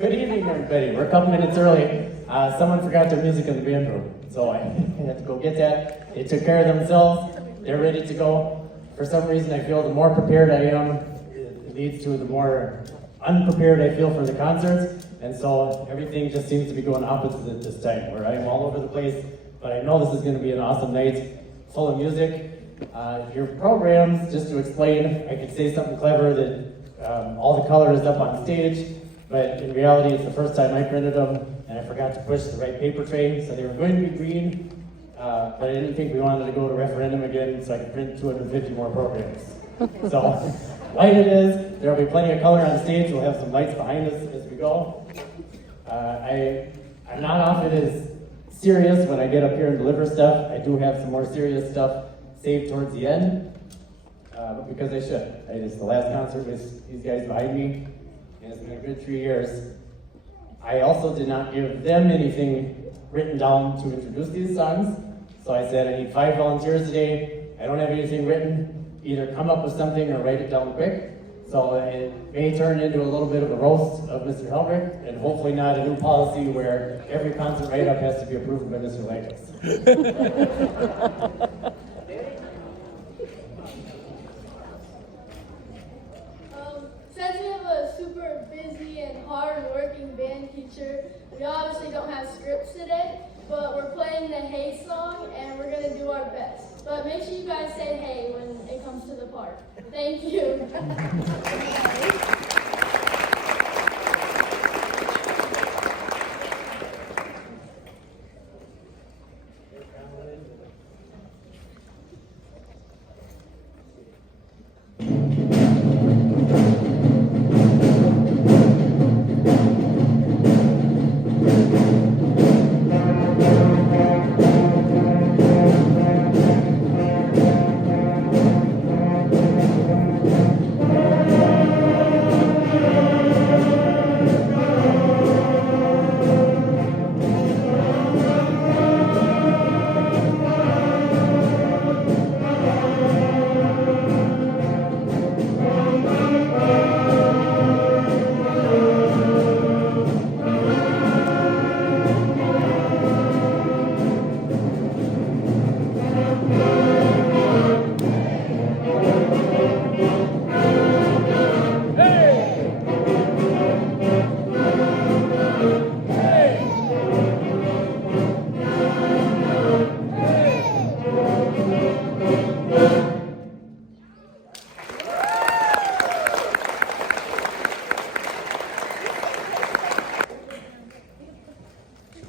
Good evening, everybody. We're a couple minutes early. Someone forgot their music in the band room, so I had to go get that. They took care of themselves. They're ready to go. For some reason, I feel the more prepared I am, it leads to the more unprepared I feel for the concerts, and so everything just seems to be going opposite at this time, where I am all over the place, but I know this is going to be an awesome night, full of music. Your programs, just to explain, I could say something clever that all the color is up on stage, but in reality, it's the first time I printed them, and I forgot to push the right paper tray, so they were going to be green, but I didn't think we wanted to go to referendum again, so I could print 250 more programs. So, light it is, there'll be plenty of color on stage, we'll have some lights behind us as we go. I'm not often as serious when I get up here and deliver stuff. I do have some more serious stuff saved towards the end, but because I should. It's the last concert with these guys behind me, and it's been a good 3 years. I also did not give them anything written down to introduce these songs, so I said I need 5 volunteers today. I don't have anything written. Either come up with something or write it down quick. So it may turn into a little bit of a roast of Mr. Helbrick, and hopefully not a new policy where every concert write-up has to be approved by Mr. Lakis. Since we have a super busy and hard-working band teacher, we obviously don't have scripts today, but we're playing the Hey song, and we're going to do our best. But make sure you guys say hey when it comes to the part. Thank you.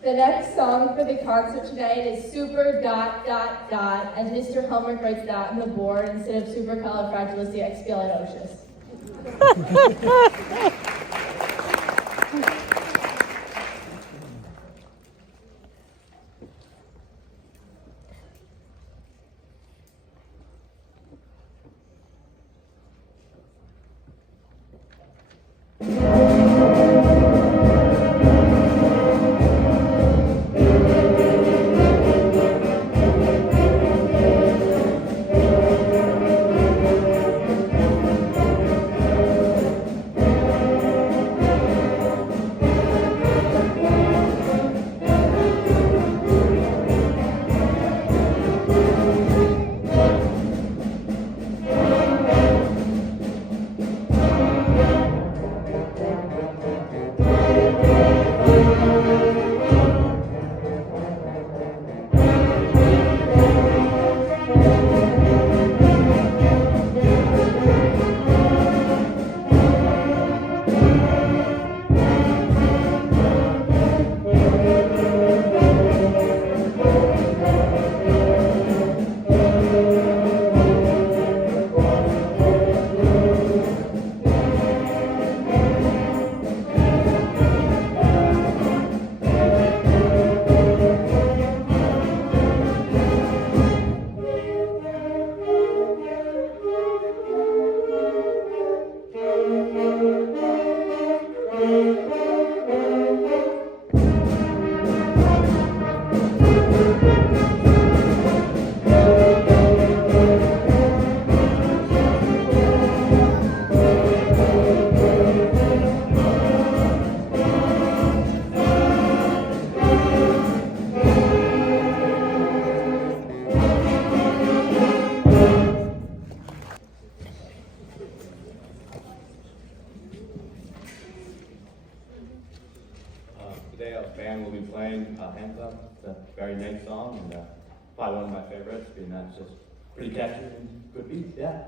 The next song for the concert tonight is Super Dot Dot Dot, as Mr. Helmrich writes that on the board instead of Supercalifragilisticexpialidocious. today our band will be playing Hands Up. It's a very nice song and probably one of my favorites, being that it's just pretty catchy and good beat, yeah.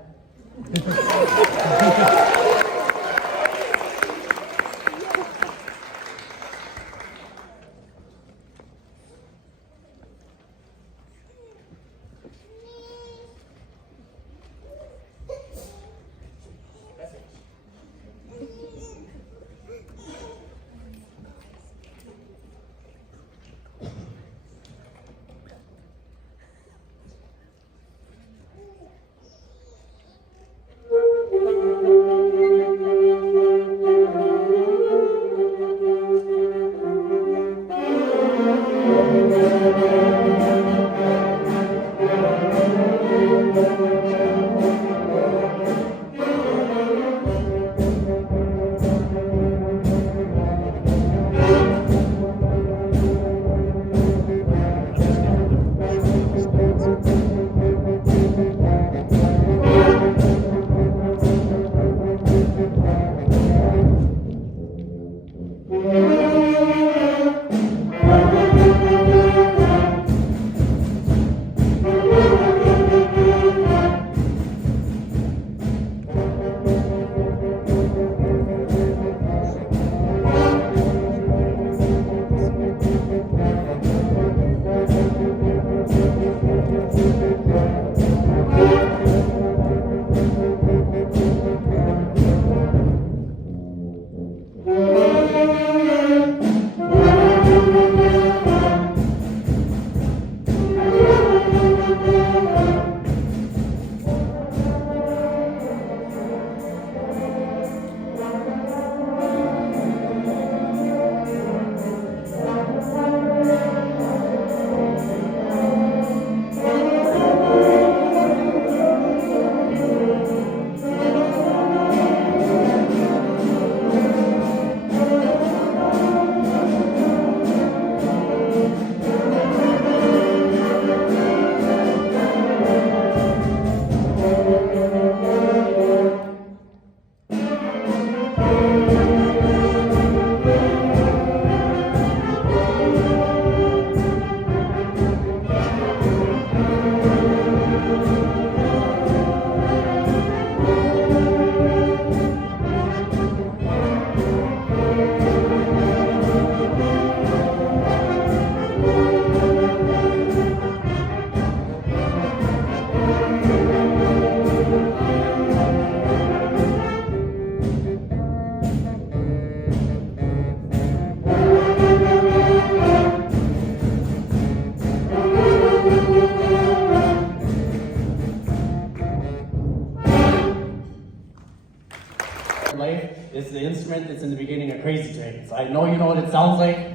Life is the instrument that's in the beginning of Crazy Train. So I know you know what it sounds like.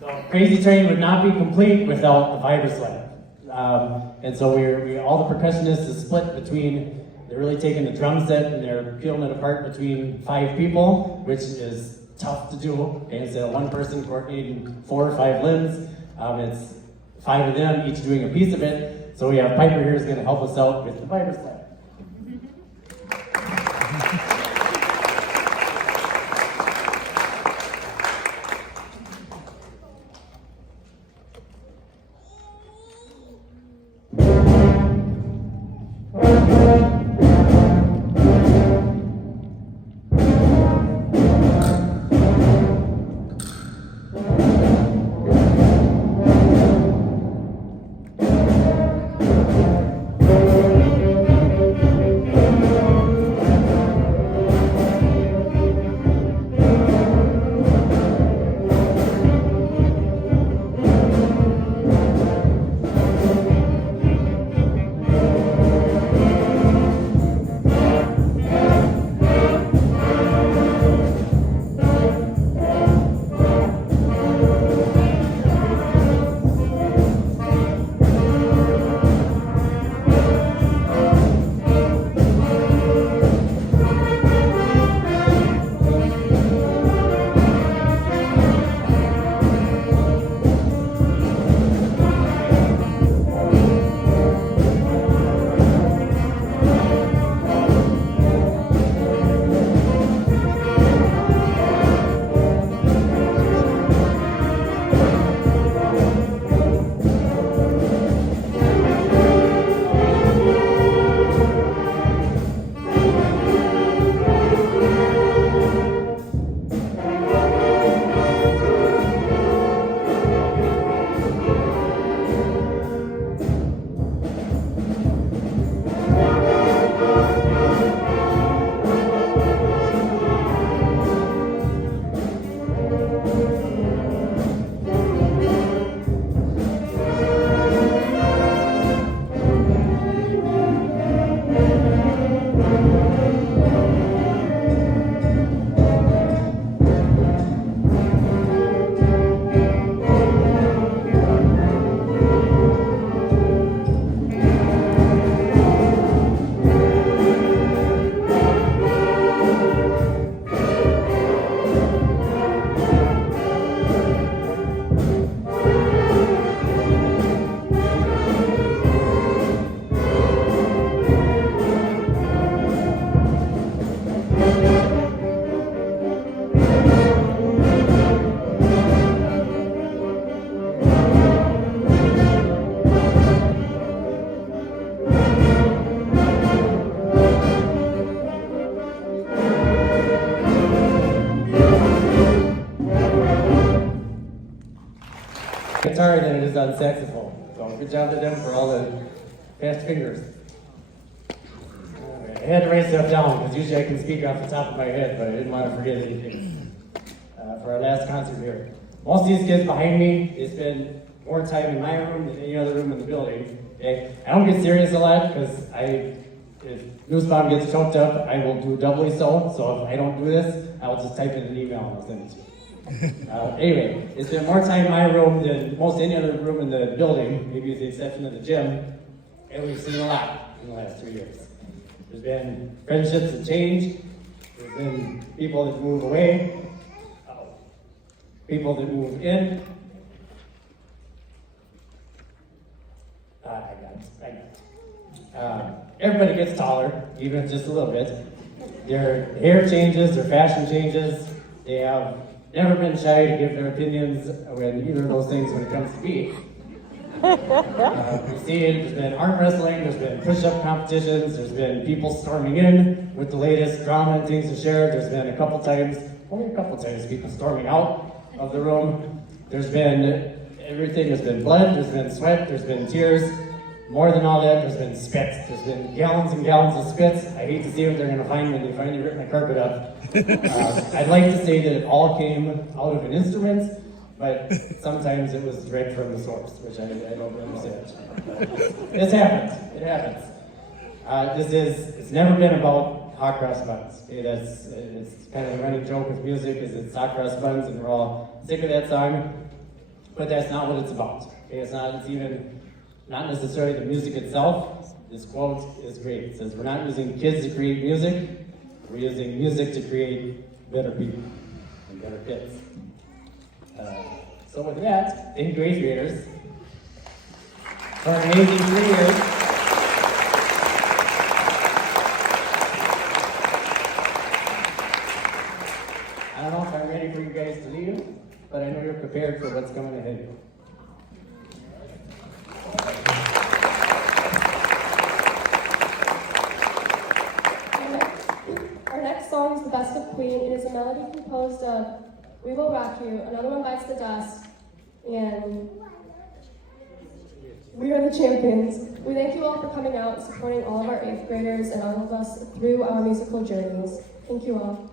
So Crazy Train would not be complete without the vibraslap. And so we all the percussionists is split between, they're really taking the drum set and they're peeling it apart between 5 people, which is tough to do. And it's one person coordinating 4 or 5 limbs. It's 5 of them, each doing a piece of it. So we have Piper here who's going to help us out with the vibraslap. guitar than it is on saxophone. So good job to them for all the fast fingers. I had to write stuff down because usually I can speak off the top of my head, but I didn't want to forget anything. For our last concert here. Most of these kids behind me, they spend more time in my room than any other room in the building. Okay? I don't get serious a lot because if Newsbomb gets choked up, I will do doubly so. So if I don't do this, I will just type in an email and I'll send it to you. Anyway, it's been more time in my room than most any other room in the building, maybe with the exception of the gym, and we've seen a lot in the last 3 years. There's been friendships that change, there's been people that move away, people that move in. Everybody gets taller, even just a little bit. Their hair changes, their fashion changes. They have never been shy to give their opinions when either of those things when it comes to me. We see it, there's been arm wrestling, there's been push-up competitions, there's been people storming in with the latest drama and things to share. There's been only a couple times, people storming out of the room. There's been everything, there's been blood, there's been sweat, there's been tears. More than all that, there's been spit. There's been gallons and gallons of spit. I hate to see what they're gonna find when they finally rip my carpet up. I'd like to say that it all came out of an instrument, but sometimes it was direct from the source, which I don't understand. This happens, it happens. It's never been about hot cross buns. Okay, it's kind of a running joke with music, is it's hot cross buns and we're all sick of that song, but that's not what it's about. Okay, it's even not necessarily the music itself. This quote is great. It says, we're not using kids to create music, we're using music to create better people and better kids. So with that, thank you, 8th graders, for an amazing 3 years. I don't know if I'm ready for you guys to leave, but I know you're prepared for what's coming ahead of you. Song is The Best of Queen. It is a melody composed of We Will Rock You, Another One Bites the Dust, and We Are the Champions. We thank you all for coming out and supporting all of our 8th graders and all of us through our musical journeys. Thank you all.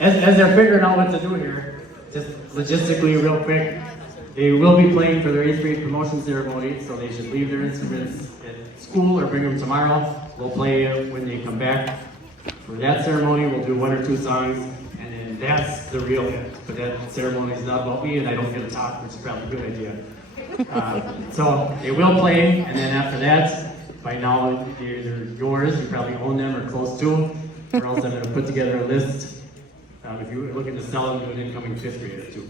as they're figuring out what to do here, just logistically real quick, they will be playing for their 8th grade promotion ceremony, so they should leave their instruments at school or bring them tomorrow. We'll play when they come back. For that ceremony, we'll do 1 or 2 songs, and then that's the real hit. But that ceremony is not about me, and I don't get to talk, which is probably a good idea. So they will play, and then after that, by now they're either yours, you probably own them or close to, or else I'm going to put together a list if you're looking to sell them to an incoming 5th grader too.